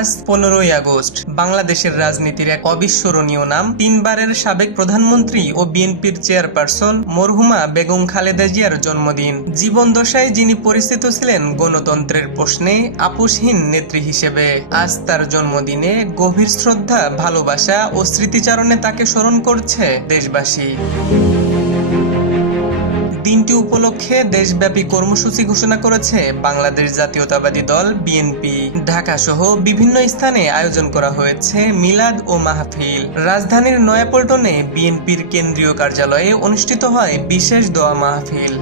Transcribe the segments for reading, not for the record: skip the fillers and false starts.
আজ 15ই আগস্ট বাংলাদেশের রাজনীতির এক অবিস্মরণীয় নাম, তিনবারের সাবেক প্রধানমন্ত্রী ও বিএনপির চেয়ারপারসন মরহুমা বেগম খালেদা জিয়ার জন্মদিন। জীবন দশায় যিনি পরিচিত ছিলেন গণতন্ত্রের প্রশ্নে আপোষহীন নেত্রী হিসেবে, আজ তার জন্মদিনে গভীর শ্রদ্ধা, ভালোবাসা ও স্মৃতিচারণে তাকে স্মরণ করছে দেশবাসী। দিনটি উপলক্ষে দেশব্যাপী কর্মসূচি ঘোষণা করেছে বাংলাদেশ জাতীয়তাবাদী দল বিএনপি। ঢাকা সহ বিভিন্ন স্থানে আয়োজন করা হয়েছে মিলাদ ও মাহফিল। রাজধানীর নয়াপল্টনে বিএনপির কেন্দ্রীয় কার্যালয়ে অনুষ্ঠিত হয় বিশেষ দোয়া মাহফিল।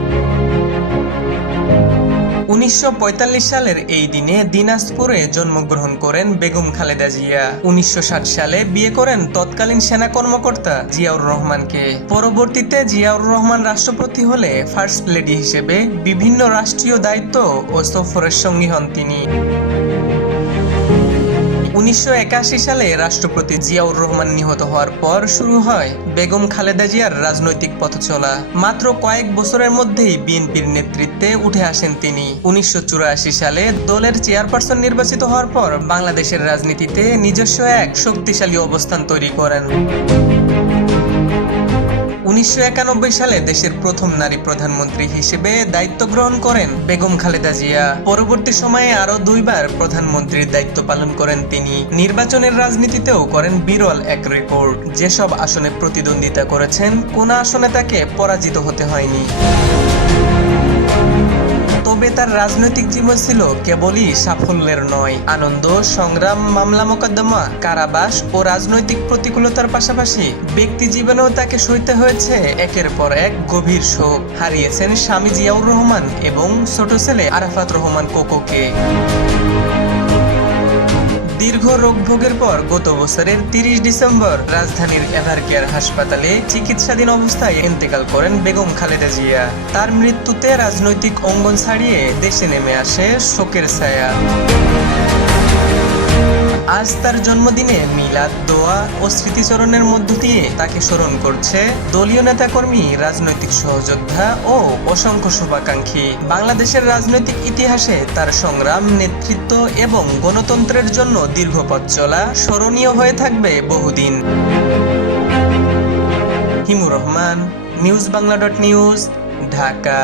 1945 সালের এই দিনে দিনাজপুরে জন্মগ্রহণ করেন বেগম খালেদা জিয়া। 1960 সালে বিয়ে করেন তৎকালীন সেনা কর্মকর্তা জিয়াউর রহমানকে। পরবর্তীতে জিয়াউর রহমান রাষ্ট্রপতি হলে ফার্স্ট লেডি হিসেবে বিভিন্ন রাষ্ট্রীয় দায়িত্ব ও সফরের সঙ্গী হন তিনি। 1981 সালে রাষ্ট্রপতি জিয়াউর রহমান নিহত হওয়ার পর শুরু হয় বেগম খালেদা জিয়ার রাজনৈতিক পথচলা। মাত্র কয়েক বছরের মধ্যেই বিএনপির নেতৃত্বে উঠে আসেন তিনি। 1984 সালে দলের চেয়ারপারসন নির্বাচিত হওয়ার পর বাংলাদেশের রাজনীতিতে নিজস্ব এক শক্তিশালী অবস্থান তৈরি করেন। 1991 সালে দেশের প্রথম নারী প্রধানমন্ত্রী হিসেবে দায়িত্ব গ্রহণ করেন বেগম খালেদা জিয়া। পরবর্তী সময়ে আরো দুইবার প্রধানমন্ত্রীর দায়িত্ব পালন করেন তিনি। নির্বাচনের রাজনীতিতেও করেন বিরল এক রেকর্ড। যেসব আসনে প্রতিদ্বন্দ্বিতা করেছেন, কোন আসনে তাকে পরাজিত হতে হয়নি। তবে তার রাজনৈতিক জীবন ছিল কেবলই সাফল্যের নয়। আনন্দ, সংগ্রাম, মামলা মোকদ্দমা, কারাবাস ও রাজনৈতিক প্রতিকূলতার পাশাপাশি ব্যক্তি জীবনেও তাকে সইতে হয়েছে একের পর এক গভীর শোক। হারিয়েছেন স্বামী জিয়াউর রহমান এবং ছোট ছেলে আরাফাত রহমান কোকোকে। দীর্ঘ রোগভোগের পর গত বছরের 30 ডিসেম্বর রাজধানীর এভারকেয়ার হাসপাতালে চিকিৎসাধীন অবস্থায় ইন্তেকাল করেন বেগম খালেদা জিয়া। তার মৃত্যুতে রাজনৈতিক অঙ্গন ছাড়িয়ে দেশে নেমে আসে শোকের ছায়া। আজ তার জন্মদিনে মিলাদ, দোয়া ও স্মৃতিচরণের মধ্য দিয়ে তাকে স্মরণ করছে দলীয় নেতাকর্মী, রাজনৈতিক সহযোদ্ধা ও অসংখ্য শুভাকাঙ্ক্ষী। বাংলাদেশের রাজনৈতিক ইতিহাসে তার সংগ্রাম, নেতৃত্ব এবং গণতন্ত্রের জন্য দীর্ঘ পথ চলা স্মরণীয় হয়ে থাকবে বহুদিন। হিমুর রহমান, নিউজ বাংলা.নিউজ, ঢাকা।